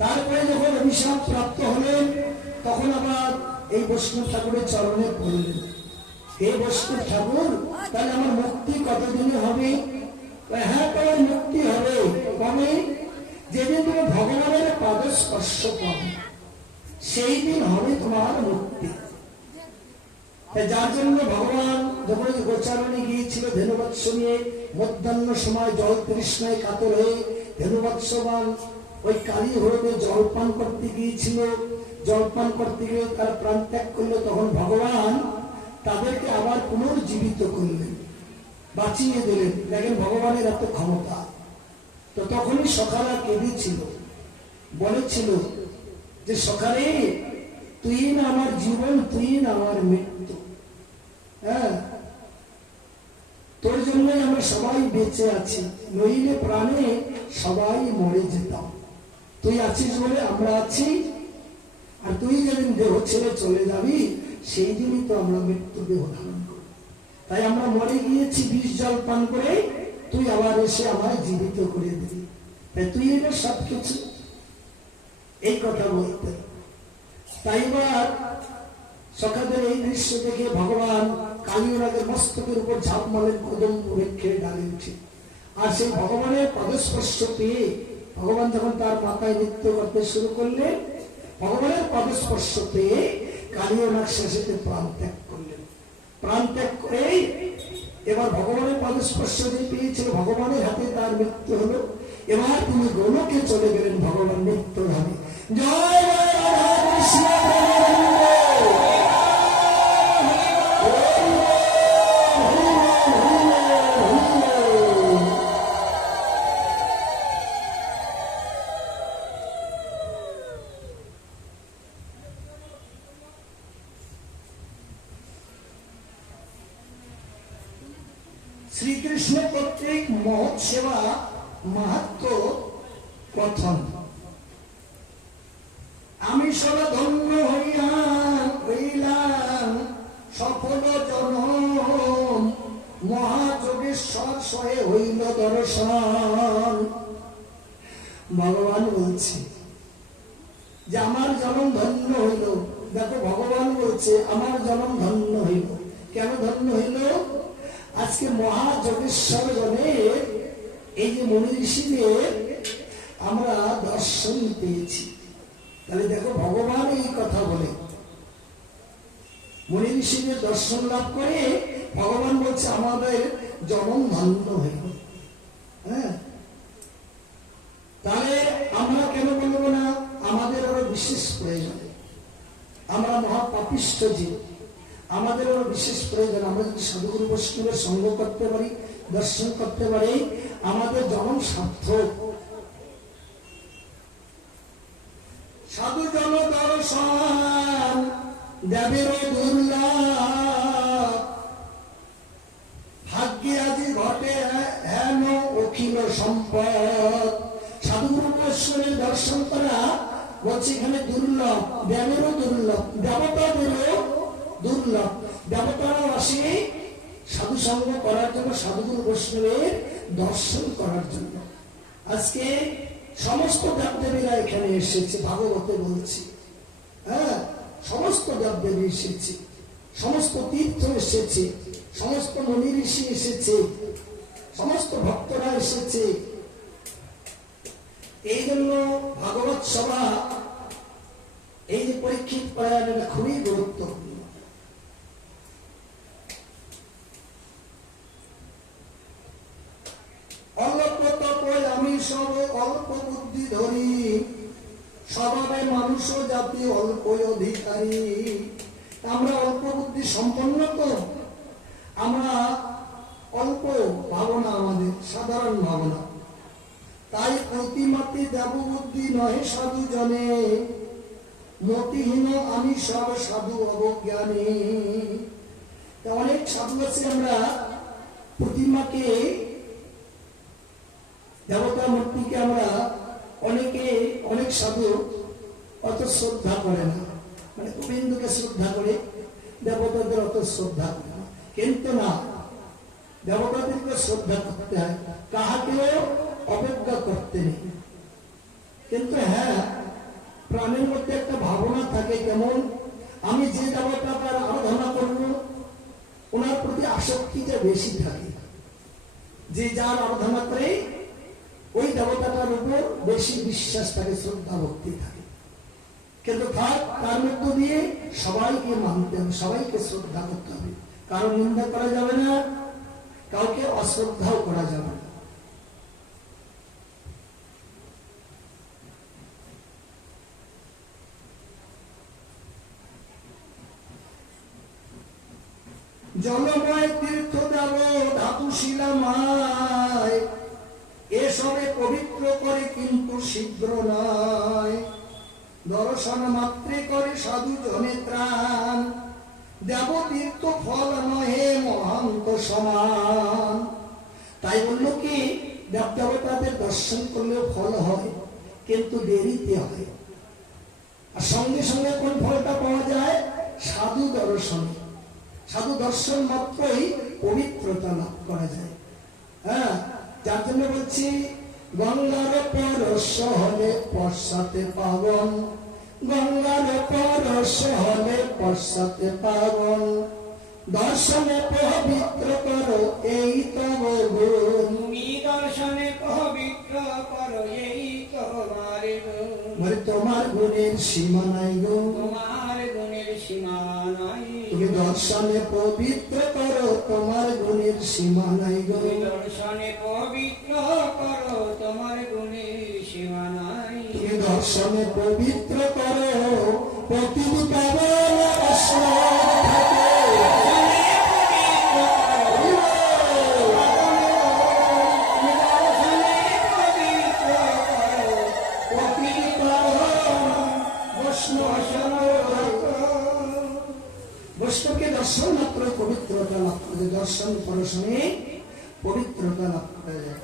তারপরে যখন অভিশাপ প্রাপ্ত হলেন তখন আবার এই বৈষ্ণব ঠাকুরের চরণে পড়লেন, হে বৈষ্ণব ঠাকুর, তাহলে আমার মুক্তি কতদিনে হবে? হ্যাঁ, তোমার মুক্তি হবে কবে? যেদিন তুমি ভগবানের পাদ স্পর্শ পাবে সেই দিন হবে তোমার মুক্তি। যার জন্য ভগবান যখন গোচারণে গিয়েছিল ধেনুবৎস নিয়ে, মধ্যাহ্ন সময় জল তৃষ্ণায় কাতর হয়ে ধেনুবৎসবান ওই কালী হরদে জলপান করতে গিয়েছিল। জলপান করতে গিয়ে তারা প্রাণ ত্যাগ করলো, তখন ভগবান তাদেরকে আবার পুনর্জীবিত করলেন, বাঁচিয়ে দিলেন। দেখেন ভগবানের এত ক্ষমতা। তো তখনই সখারা কেঁদেছিল, বলেছিল যে সখারে, তুই না আমার জীবন, তুই না আমার মৃত্যু। হ্যাঁ, তোর জন্যই আমরা সবাই বেঁচে আছি, নইলে প্রাণে সবাই মরে যেতাম। তুই আছিস বলে আমরা আছি, আর তুই যেদিন দেহ ছেড়ে চলে যাবি সেই দিনই তো আমরা মৃত্যু দেহ ধারণ করি। তাই আমরা মরে গিয়েছি বিষ জল পান করে, তুই আবার এসে আমায় জীবিত করে দিবি। তাই তুই এবার সবকিছু, এই কথা বলতে। তাই এবার সখাদের এই দৃশ্য দেখে ভগবান কালীরাগের মস্তকের উপর ঝাঁপ মারেন কদম্ব বৃক্ষের ডালে উঠে। আর সেই ভগবানের পদস্পর্শ পেয়ে ভগবান যখন তার মাথায় নৃত্য করতে শুরু করলেন, ভগবানের পদস্পর্শ পেয়ে কালীরাগ শেষেতে প্রাণ ত্যাগ করলেন। প্রাণ ত্যাগ করে এবার ভগবানের পদস্পর্শ যে পেয়েছিল, ভগবানের হাতে তার মৃত্যু হলো। এবার তিনি গোলকে চলে গেলেন ভগবান নিত্যধামে। জয় রাধা কৃষ্ণ। শ্রীকৃষ্ণ কর্তৃক মহৎ সেবা মাহাত্ম কথন। আমি সদা ধন্য হইলাম সফল জনম, মহাযোগেশ্বর সয়ে হইল দর্শন। ভগবান বলছে যে আমার জনম ধন্য হইল। দেখো ভগবান বলছে আমার জনম ধন্য হইল। কেন ধন্য হইল? আজকে মহাযোগেশ্বর গণের এই যে মুনি ঋষিদের আমরা দর্শন পেয়েছি। তাহলে দেখো ভগবান এই কথা বলে, মুনি ঋষিদের দর্শন লাভ করে ভগবান বলছে আমাদের জনম ধন্য হইল। হ্যাঁ, তাহলে আমরা কেন বলবো না? আমাদের আরো বিশেষ প্রয়োজন। আমরা মহাপাপিষ্ঠ জীব, আমাদের আরো বিশেষ প্রয়োজন। আমরা যদি সাধুগুরু বৈষ্ণবের সঙ্গ করতে পারি, দর্শন করতে পারি, আমাদের জনম সার্থক। সাধু জন দর্শন দেবের দুর্লভ, ভাগ্যে আজি ঘটে হেন অখিল সম্পদ। সাধুগুরু বৈষ্ণবের দর্শন করা বলছে এখানে দুর্লভ, দেবেরও দুর্লভ, দেবতাদেরও দুর্লভ। দেবতারাও আসে সাধু সঙ্গ করার জন্য, সাধুগুরু বৈষ্ণবের দর্শন করার জন্য। আজকে সমস্ত দেবদেবীরা এখানে এসেছে, ভাগবতে বলছি। হ্যাঁ, সমস্ত দেবদেবী এসেছে, সমস্ত তীর্থ এসেছে, সমস্ত মুনি ঋষি এসেছে, সমস্ত ভক্তরা এসেছে। এই জন্য ভাগবত সভা, এই যে পরীক্ষিত প্রয়াণ, এটা খুবই গুরুত্বপূর্ণ। অল্প তপয় আমি সব অল্প বুদ্ধি ধরি, স্বভাবে মানুষ জাতি অল্প অধিকারী। আমরা অল্প বুদ্ধি সম্পন্ন তো, আমরা অল্প ভাবনা, আমাদের সাধারণ ভাবনা। তাই প্রতিমাতি দেব বুদ্ধি নহে সাধু জনে, মতিহীন আমি সব সাধু অবজ্ঞানী। অনেক সাধু আছে, আমরা প্রতিমাকে, দেবতা মূর্তিকে আমরা অনেকে, অনেক সাধু অত শ্রদ্ধা করে না। মানে গোবিন্দকে শ্রদ্ধা করে, দেবতাদের অত শ্রদ্ধা করে না। কিন্তু না, দেবতাদেরকে শ্রদ্ধা করতে হয়, কাহাকেও অবজ্ঞা করতে নেই। কিন্তু হ্যাঁ, প্রাণের মধ্যে একটা ভাবনা থাকে, কেমন আমি যে দেবতাটার আরাধনা করব ওনার প্রতি আসক্তিটা বেশি থাকে। যে যার আরাধনা করে ওই দেবতাটার উপর বেশি বিশ্বাস থাকে, শ্রদ্ধা ভক্তি থাকে। কিন্তু তার মধ্য দিয়ে সবাইকে মানতে হবে, সবাইকে শ্রদ্ধা করতে হবে। কারো নিন্দা করা যাবে না, কাউকে অশ্রদ্ধাও করা যাবে না। জলময় তীর্থ দেব ধাতু শিলাময়, এসবে পবিত্র করে কিন্তু শীঘ্র নয়। দর্শন মাত্রে করে সাধু জনে ত্রাণ, দেব তীর্থ ফল নহে মহান্ত সমান। তাই বলল কি, দেবদেবতাদের দর্শন করলেও ফল হয়, কিন্তু দেরিতে হয়। আর সঙ্গে সঙ্গে কোন ফলটা পাওয়া যায়? সাধু দর্শনে। সাধু দর্শন মাত্রই পবিত্রতা লাভ করা যায়। হ্যাঁ, যার জন্য বলছি গঙ্গার পরশ হলে পশ্চাতে পাবন, গঙ্গার পরশ হলে পশ্চাতে পাবন, দর্শনে পবিত্র করো এই তব গুণ। তুমি দর্শনে পবিত্র করো এই তোমার গুণ। তোমার গুণের সীমা নাই গো, তোমার গুণের সীমা নাই। তুমি দর্শনে পবিত্র করো, তোমার গুণের সীমা নাই গো। তুমি দর্শনে পবিত্র করো, তোমার গুণের সীমা নাই। তুমি দর্শনে পবিত্র করো, প্রতিটি পাবন আশ্রয় থাকে। বৈষ্ণবকে দর্শন মাত্র পবিত্রতা লাভ করে, দর্শন পরশনে পবিত্রতা লাভ করা যায়।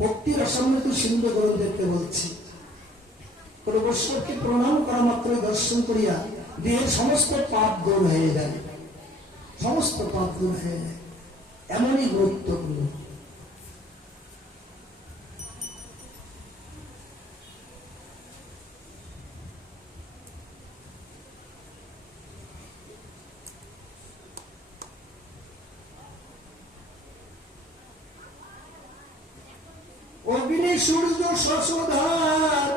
ভক্তি রসামৃত সিন্ধু গ্রন্থে বলছি, কোন বৈষ্ণবকে প্রণাম করা মাত্র দর্শন করিয়া দেহের সমস্ত পাপ দূর হয়ে যায়, সমস্ত পাপ দূর হয়ে যায়। এমনই গুরুত্বপূর্ণ। অগ্নি সূর্য শশধার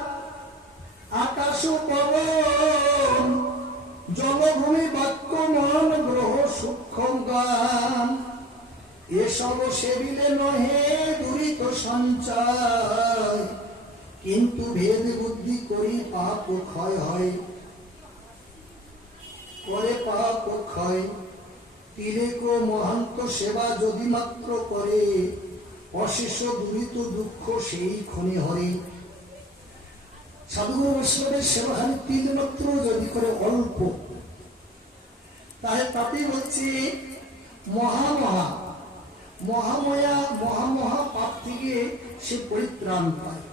আকাশ পবন, জলভূমি বাক্য মন গ্রহ সূক্ষ্ম গান, এসব সেবিলে নহে দুরিত সঞ্চয়, কিন্তু ভেদ বুদ্ধি করি পাপ ক্ষয় হয়, করে পাপ ক্ষয়। তিলেক মহান্ত সেবা যদি মাত্র করে, অশেষ দুরিত দুঃখ সেই ক্ষণে হরে। সাধুগুরু বৈষ্ণবের সেবাখানি তিল মাত্র যদি করে অল্প, তাহলে তাতেই হচ্ছে মহামহা মহাময়া মহামহা পাপ থেকে সে পরিত্রাণ পায়।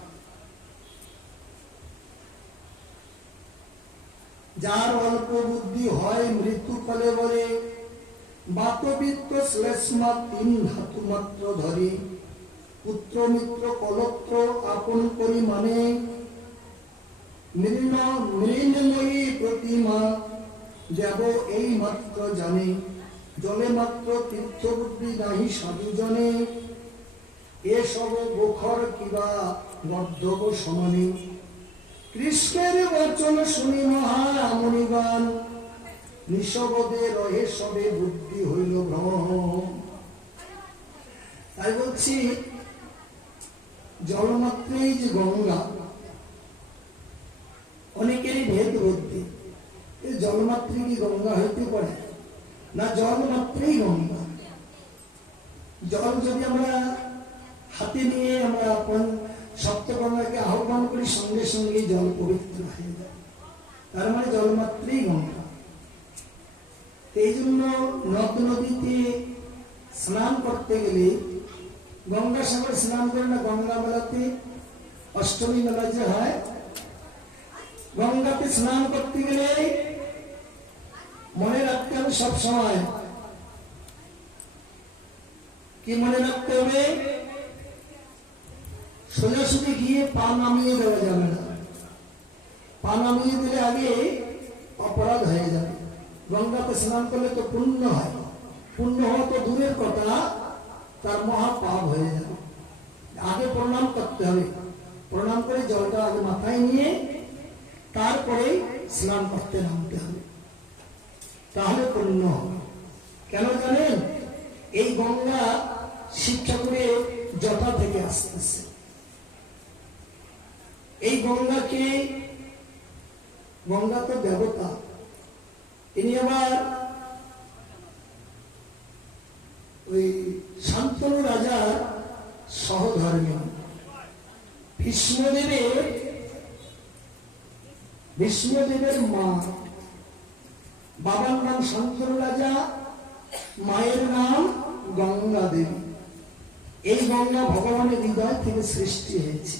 যার অল্প বুদ্ধি হয় মৃত্যুকালে বলে, বাতবিত্ত শ্লেষ্মা তিন ধাতু মাত্র ধরে, পুত্র মিত্র কলত্র আপন করি মানে, মৃন্ময়ী প্রতিমা যাব এই মাত্র জানে, জলে মাত্র তীর্থ বুদ্ধি নাহি সাধু জনে, এসব গোখর কিবা গর্ধব সমানে। কৃষ্ণের বচন শুনি মহামণিগণ, নিঃশব্দে রহে সবে বুদ্ধি হইল ভ্রম। তাই বলছি জলমাত্রেই যে গঙ্গা, অনেকেরই ভেদ বুদ্ধি, জলমাত্রে কি গঙ্গা হইতে পারে না? জলমাত্রেই গঙ্গা। জল যদি আমরা হাতে নিয়ে আমরা আপন সপ্তগঙ্গাকে আহ্বান করি, সঙ্গে সঙ্গে জল পবিত্র হয়ে যায়। তার মানে জলমাত্রেই গঙ্গা। এই জন্য নদ নদীতে স্নান করতে গেলে গঙ্গাসাগর স্নান করে না, গঙ্গা মেলাতে অষ্টমী মেলা যে হয়, গঙ্গাতে স্নান করতে গেলে মনে রাখতে হবে সব সময়, কি মনে রাখতে হবে? সোজাসুজি গিয়ে পা নামিয়ে দেওয়া যাবে না। পা নামিয়ে দিলে আগে অপরাধ হয়ে যাবে। গঙ্গাতে স্নান করলে তো পুণ্য হয়, পুণ্য হওয়া তো দূরের কথা, তার মহা পাপ হয়ে যাবে। আগে প্রণাম করতে হবে, প্রণাম করে জলটা আগে মাথায় নিয়ে তারপরে স্নান করতে নামতে হবে, তাহলে পুণ্য হবে। কেন জানেন? এই গঙ্গা শিব ঠাকুরের জটা থেকে আসতেছে। এই গঙ্গাকে, গঙ্গা তো দেবতা, ইনি আবার ওই শান্তনু রাজার সহধর্মী। বিষ্ণুদেবের মা, বাবার নাম শান্তনু রাজা, মায়ের নাম গঙ্গা দেবী। এই গঙ্গা ভগবানের হৃদয় থেকে সৃষ্টি হয়েছে।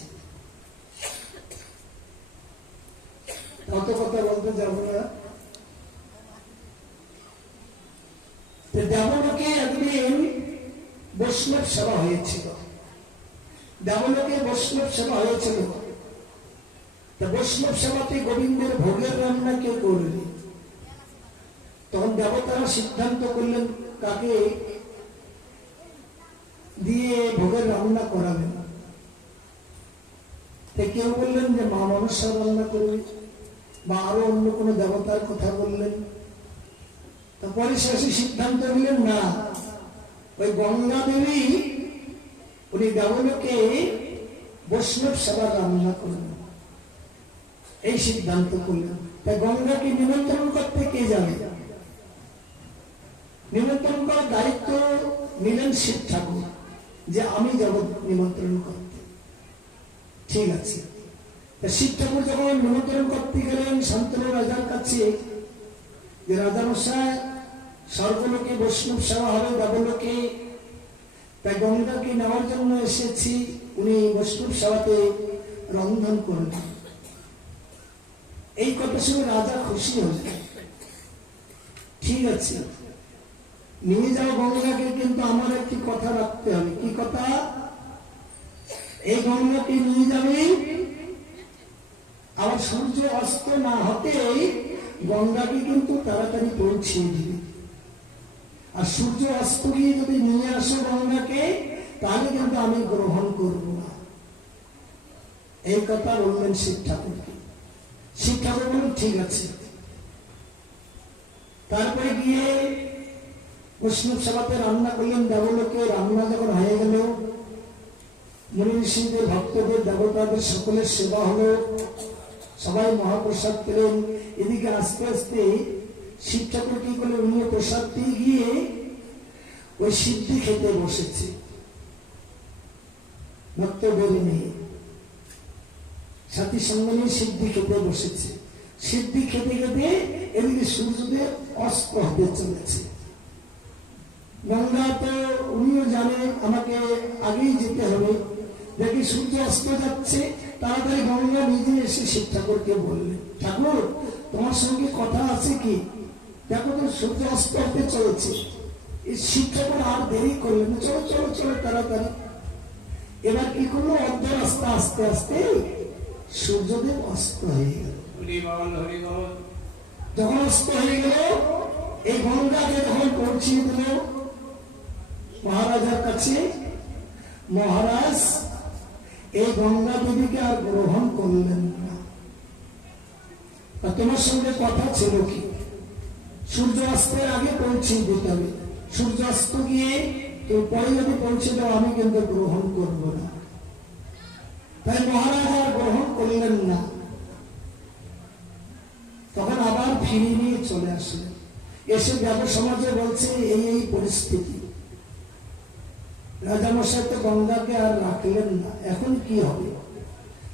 কত কথা বলতে যাবো না। দেবলোকে একদিন বৈষ্ণব সেবা হয়েছিল, দেবলোকে বৈষ্ণব সেবা হয়েছিল। বৈষ্ণব সেবাতে গোবিন্দের ভোগের রান্না কে করবে? তখন দেবতারা সিদ্ধান্ত করলেন কাকে দিয়ে ভোগের রান্না করাবেন। কেউ বললেন যে মা মনসা রান্না করবে, বা আরো অন্য কোন দেবতার কথা বললেন। তারপরে শেষে সিদ্ধান্ত নিলেন না, ওই গঙ্গা দেবী উনি দেবলোকে বৈষ্ণব সেবা রান্না করলেন, এই সিদ্ধান্ত করলেন। তাই গঙ্গাকে নিমন্ত্রণ করতে কে যাবে? নিমন্ত্রণ করার দায়িত্ব নিলেন শিব ঠাকুর, যে আমি যাব নিমন্ত্রণ করতে। ঠিক আছে, শিব ঠাকুর যখন নিমন্ত্রণ করতে গেলেন শান্তনু রাজার কাছে, যে রাজামশাই স্বর্গলোকে বৈষ্ণব সেবা হবে দেবলোকে, তাই গঙ্গাকে নেওয়ার জন্য এসেছি, উনি বৈষ্ণব সেবাতে রন্ধন করবেন। এই কথা শুনে রাজা খুশি হলেন। ঠিক আছে, নিয়ে যাও গঙ্গাকে, কিন্তু আমার একটি কথা রাখতে হবে। কি কথা? এই গঙ্গাকে নিয়ে যাবে, আবার সূর্য অস্ত না হতেই গঙ্গাকে কিন্তু তাড়াতাড়ি পৌঁছিয়ে দিবে। আর সূর্য অস্ত গিয়ে যদি নিয়ে আসো গঙ্গাকে, তাহলে কিন্তু আমি গ্রহণ করব না। এই কথা বললেন শিব ঠাকুরকে। শিব ঠাকুর বললেন ঠিক আছে। তারপরে গিয়ে বৈষ্ণব সেবাতে রান্না করলেন দেবলোকে। রান্না যখন হয়ে গেল, মুনি ঋষিদের, ভক্তদের, দেবতাদের সকলের সেবা হলো, সবাই মহাপ্রসাদ পেলেন। এদিকে আস্তে আস্তে শিব ঠাকুর কি করলেন, উনি প্রসাদ দিয়ে গিয়ে ওই সিদ্ধি খেতে বসেছে ভক্তদের নিয়ে, সাথী সঙ্গে নিয়ে সিদ্ধি খেতে বসেছে। সিদ্ধি খেতে খেতে এদিকে সূর্যদেব অস্ত হতে চলেছে। গঙ্গা তো উনিও জানেন আমাকে আগেই যেতে হবে, দেখি সূর্য অস্ত যাচ্ছে। তাড়াতাড়ি গঙ্গা নিজে এসে শিব ঠাকুরকে বললেন, ঠাকুর তোমার সঙ্গে কথা আছে কি? দেখো তো সূর্য অস্ত হতে চলেছে। এই শিব ঠাকুর আর দেরি করলেন, চলো চলো চলো তাড়াতাড়ি। এবার কি করলো, অর্ধ রাস্তা আস্তে আস্তে সূর্যদেব অস্ত হয়ে গেল। যখন অস্ত হয়ে গেল, এই গঙ্গাকে যখন পৌঁছিয়ে দিল মহারাজার কাছে, মহারাজ এই গঙ্গা দেবীকে আর গ্রহণ করলেন না। তোমার সঙ্গে কথা ছিল কি, সূর্য অস্তের আগে পৌঁছিয়ে দিতে হবে। সূর্য অস্ত গিয়ে তো পরে যদি পৌঁছে দাও, আমি কিন্তু গ্রহণ করব না। তাই মহারাজ আর গ্রহণ করলেন না। তখন আবার ফিরে নিয়ে চলে আসলেন। এসে দেব সমাজে বলছে এই এই পরিস্থিতি, রাজামশাই তো গঙ্গাকে আর রাখলেন না, এখন কি হবে?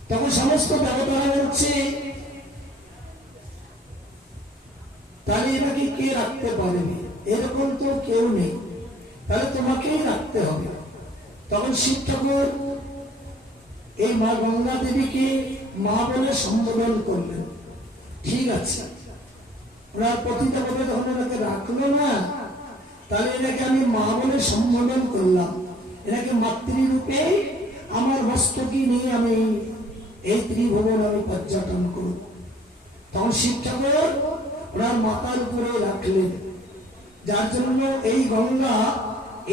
তখন সমস্ত দেবতারা বলছে, তাহলে এটাকে কে রাখতে পারবে? এরকম তো কেউ নেই, তাহলে তোমাকেই রাখতে হবে। তখন শিব ঠাকুর এই মা গঙ্গা দেবীকে মা বলে সম্বোধন করলেন। ঠিক আছে, ওরা পতিতা বলে যখন এটাকে রাখলো না, তাহলে এটাকে আমি মা বলে সম্বোধন করলাম। এটাকে মাতৃরূপে আমার মস্তকে নিয়ে আমি এই ত্রিভুবন আমি পর্যটন করব। তখন শিব ঠাকুর ওনার মাথার উপরে রাখলেন, যার জন্য এই গঙ্গা,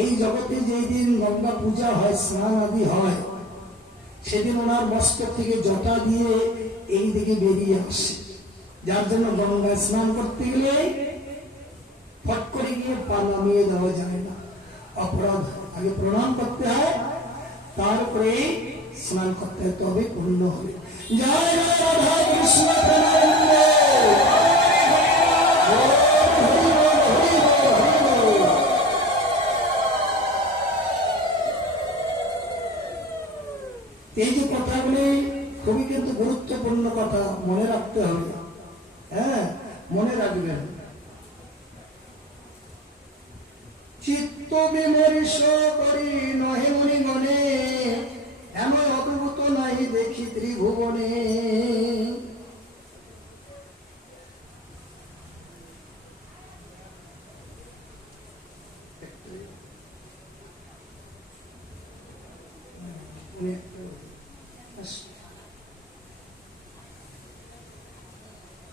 এই জগতে যেই দিন গঙ্গা পূজা হয়, স্নান আদি হয়, সেদিন ওনার মস্তক থেকে জটা দিয়ে এই দিকে বেরিয়ে আসে। যার জন্য গঙ্গা স্নান করতে গেলে ফট করে গিয়ে পা নামিয়ে দেওয়া যায় না, অপরাধ। আগে প্রণাম করতে হয়, তারপরে স্নান করতে হয়, তবে পূর্ণ হবে। জয় রাধা কৃষ্ণ প্রেমানন্দ। এই যে কথাগুলি খুবই কিন্তু গুরুত্বপূর্ণ কথা, মনে রাখতে হবে। হ্যাঁ, মনে রাখবেন। চিত্ত বিমর্ষ করি নহে মনি গণে, এমন অদ্ভুত নাই দেখি ত্রিভুবনে।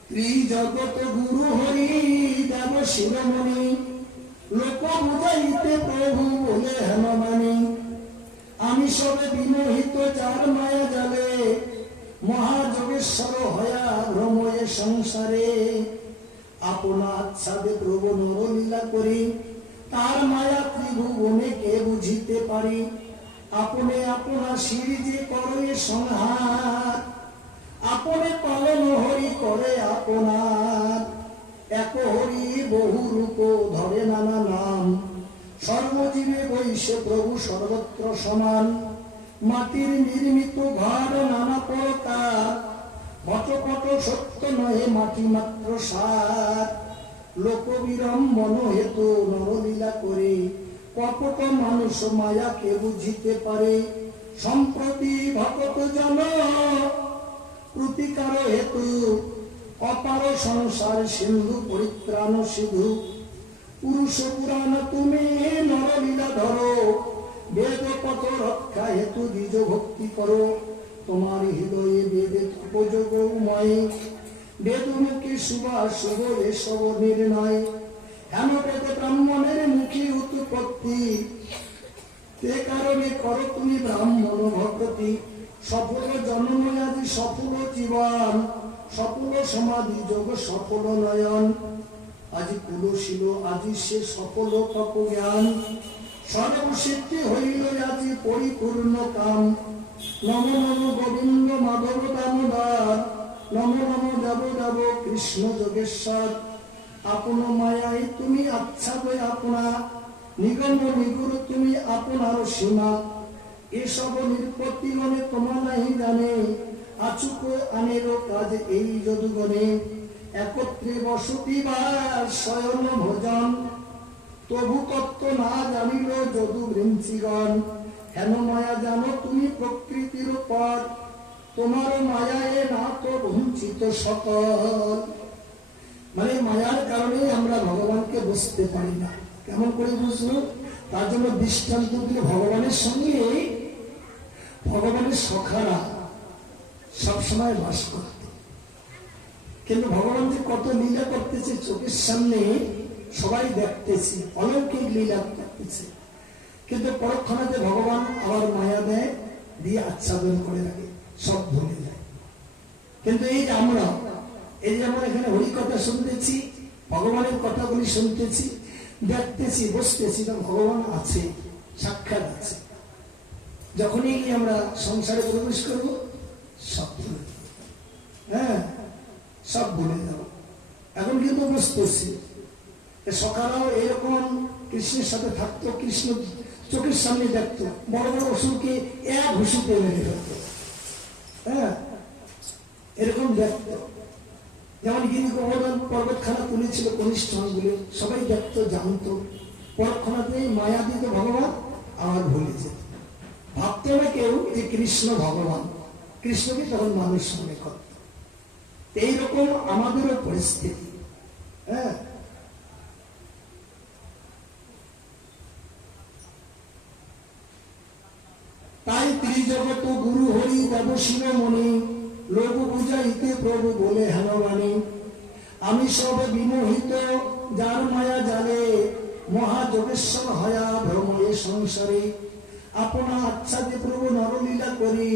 ত্রিজগত গুরু হরি দেব শিরোমণি, লোক বুঝাইতে প্রভু বলে হেন মানি। আমি সবে বিমোহিত যার মায়া জালে, মহাযোগেশ্বর হয়া ভ্রময়ে সংসারে। আপনা আচ্ছাদে প্রভু নরলীলা করি, তার মায়া ত্রিভুবনে কে বুঝিতে পারি। আপনে আপনা শির যে করে সংহার, আপনে পালন হরি করে আপনার। এক হরি বহু রূপ ধরে নানা নাম, সর্বজীবে বৈশ্য প্রভু সর্বত্র সমান। মাটির নির্মিত ঘর নানা প্রকার, ঘটপট সত্য নহে মাটি মাত্র সার। লোকবিড়ম্বন হেতু নরলীলা করে, কপট মানুষ মায়াকে বুঝিতে পারে। সম্প্রতি ভকত জন প্রতিকার হেতু, অপার সংসার সিন্ধু পরিত্রাণ সিধু। পুরুষ পুরাণ তুমি নরলীলা ধরো, বেদ পথ রক্ষা হেতু দ্বিজ ভক্তি করো। তোমার হৃদয়ে বেদে তপযোগময়, বেদমুখী সুবাস শুভ এসব নির্ণয়। হেন বেদে ব্রাহ্মণের মুখী উৎপত্তি, তে কারণে করো তুমি ব্রাহ্মণ ভক্তি। সফল জন্ময়াদি সফল জীবন, সফল সমাধি যোগ সফল নয়ন। আজি কুলশীল আজি সে সফল তপ জ্ঞান, সর্বসিদ্ধি হইল আজি পরিপূর্ণ কাম। নম নম গোবিন্দ মাধব দামোদর, নম নম দেব দেব কৃষ্ণ যোগেশ্বর। আপন মায়াই তুমি আচ্ছাদ আপনা, নিগম নিগুর তুমি আপনার সীমা। এসব নির্পত্তি গণে তোমা নাহি জানে, আচুক আনেরও কাজ এই যদুগণে। একত্রে বসতি বা শয়ন ভোজন, তবু তত্ত্ব না জানিল যদু বৃঞ্চিগণ। হেন মায়া জানো তুমি প্রকৃতির পথ, তোমার মায়ায় না তো বঞ্চিত সকল। মানে মায়ার কারণে আমরা ভগবানকে বুঝতে পারি না। কেমন করে বুঝলো? তার জন্য দৃষ্টান্ত দিলে, ভগবানের সঙ্গে ভগবানের সখারা সবসময় বাস করত, কিন্তু ভগবান যে কত লীলা করতেছে চোখের সামনে সবাই দেখতেছি, অলৌকিক লীলা করতেছে, কিন্তু পরক্ষণাতে ভগবান আবার মায়া দেয়, দিয়ে আচ্ছাদন করে রাখে, সব ভুলে যায়। কিন্তু এই যে আমরা, এই যে আমরা এখানে হরি কথা শুনতেছি, ভগবানের কথাগুলি শুনতেছি, দেখতেছি, বসতেছি, তো ভগবান আছে, সাক্ষাৎ আছে। যখনই আমরা সংসারে প্রবেশ করবো সব ভুলে, হ্যাঁ সব ভুলে যাব। এখন কিন্তু বুঝতেছি, সকালেও এরকম কৃষ্ণের সাথে থাকতো, কৃষ্ণ চোখের সামনে দেখতো, বড় বড় অসুরকে এক ঘুষিতে মেরে ফেলতো, হ্যাঁ এরকম দেখতো। যেমন গিরি গোবর্ধন পর্বতখানা তুলেছিল কনিষ্ঠ গুলো, সবাই দেখতো, জানতো, পরক্ষণাতে মায়া দিত ভগবান, আবার ভুলে যেত। ভাবতো না কেউ যে কৃষ্ণ ভগবান, কৃষ্ণকে তখন মানুষ মনে করত। এইরকম আমাদেরও পরিস্থিতি, হ্যাঁ। তাই ত্রিজগত জগত গুরু হরি দেবশিব মণি, লোক বুঝাইতে প্রভু বলে হেন বাণী। আমি সব বিমোহিত যার মায়া জালে, মহাযোগেশ্বর হয়া ভ্রময়ে সংসারে। আপনা আচ্ছাদে প্রভু নরলীলা করি,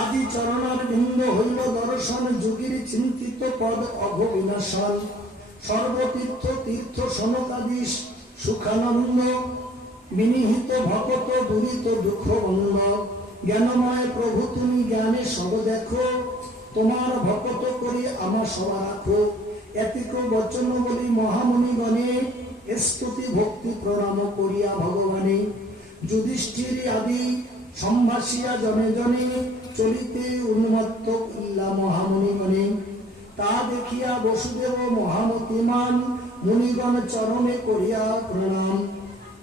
আদি চরণার বৃন্দ হইল দর্শন। যুগের চিন্তিত পদ অঘ বিনাশন, সর্বতীর্থ তীর্থ সনকাদিশ সুখানন্দ। বিনিহিত ভকত দুরিত দুঃখ বন্ধ, জ্ঞানময় প্রভু তুমি জ্ঞানে সব দেখো। তোমার ভকত করি আমার সভা রাখো। এতিক বচন বলি মহামুনিগণে, স্তুতি ভক্তি প্রণাম করিয়া ভগবানে। যুধিষ্ঠির আদি সম্ভাষিয়া জনে জনে, চলিতে উন্মত্ত ইল্লা মহামুনিগণে। তা দেখিয়া বসুদেব মহামতিমান, মুনিগণ চরণে করিয়া প্রণাম।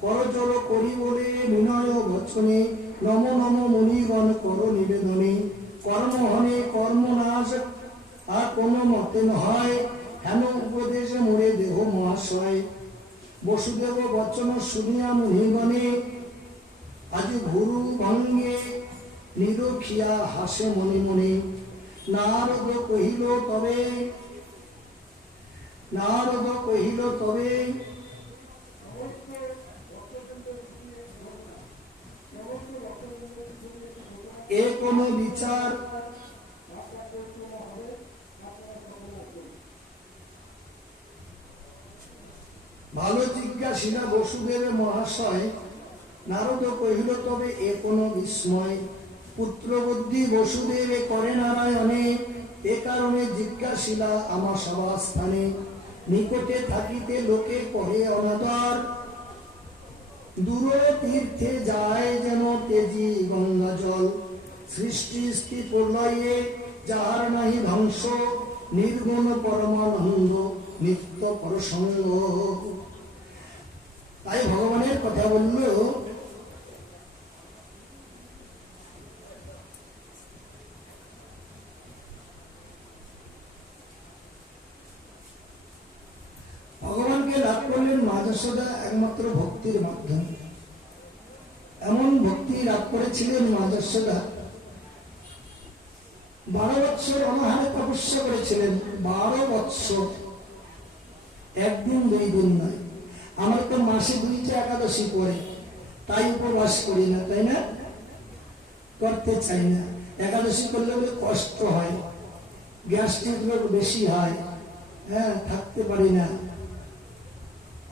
করজোর করি বলে বিনয় বচনে, নম নম মুনিগণ কর নিবেদনে। কর্ম হনে কর্মনাশ আর কোন মতে নয়, হেন উপদেশ মোরে দেহ মহাশয়। বসুদেব বচন শুনিয়া মুনিগণে, আজ গুরু ভঙ্গে নিরখিয়া হাসে মনে মনে। নারদ কহিল তবে, নারদ কহিল তবে, এ কোন বিচার। ভালো জিজ্ঞাসিলা বসুদেব মহাশয়। নারদ কহিল তবে এ কোন বিস্ময়। পুত্রবুদ্ধি বসুদেব করে নারায়ণে, এ কারণে জিজ্ঞাসিলা আমার সভাস্থানে। নিকটে থাকিতে লোকে করে অনাদর, দূর তীর্থে যায় যেন তেজি গঙ্গা জল। সৃষ্টি স্থিতি প্রলয়ে যাহার নাহি ধ্বংস, নির্গুণ পরমানন্দ নিত্য পরসঙ্গ। তাই ভগবানের কথা বলল, ভগবানকে লাভ করলেন মা যশোদা একমাত্র ভক্তির মাধ্যমে। এমন ভক্তি লাভ করেছিলেন মা যশোদা, 12 বৎসর অনাহারে তপস্যা করেছিলেন। 12 বৎসর, একদিন 2 দিন নয়। আমার তো মাসে 2টা একাদশী পড়ে, তাই উপবাস করি না, তাই না? করতে চাই না। একাদশী করলে কষ্ট হয়, গ্যাস্ট্রিক রোগ বেশি হয়, হ্যাঁ, থাকতে পারি না।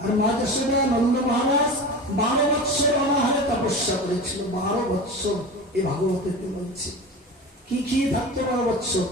আর মা যশোদা নন্দ মহারাজ 12 বৎসর অনাহারে তপস্যা করেছিল। 12 বৎসর, এই ভাগবতে বলছে। কি খেয়ে থাকতো 12 বৎসর?